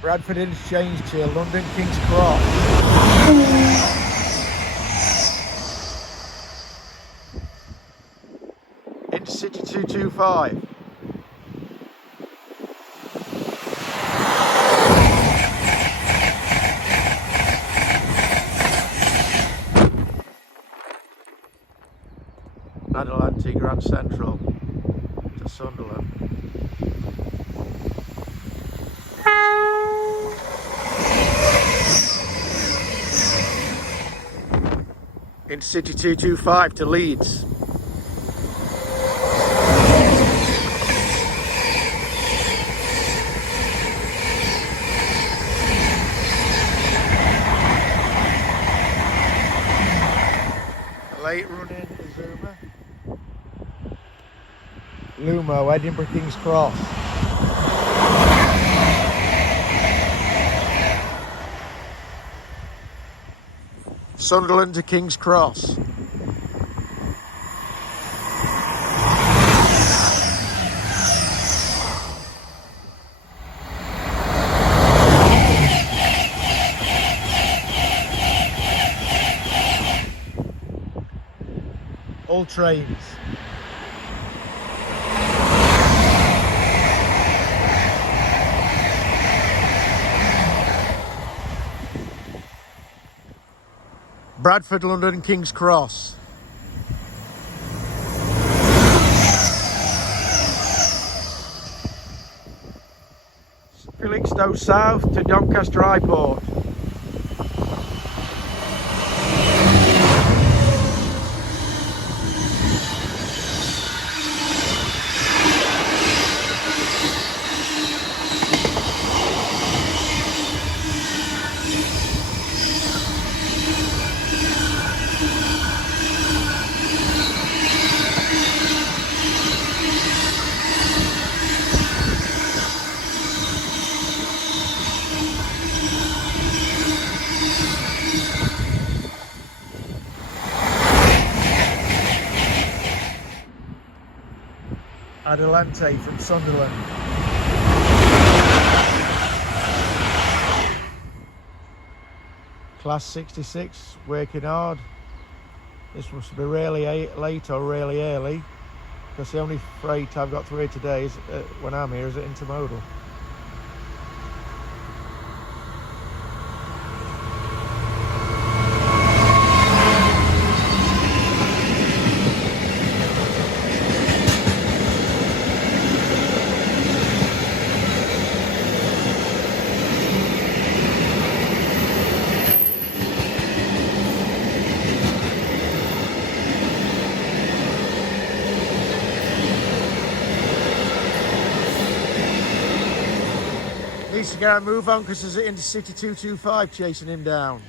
Bradford Interchange to London King's Cross. Intercity 225. Adelante Grand Central to Sunderland. Intercity 225 to Leeds. A late run in Zuma. LUMO, Edinburgh King's Cross. Sunderland to King's Cross. All trains. Bradford, London, King's Cross. Felixstowe South to Doncaster Airport. Adelante from Sunderland. Class 66, working hard. This must be really late or really early, because the only freight I've got through here today is, when I'm here, is at intermodal. Needs to get a move on because there's an Intercity 225 chasing him down.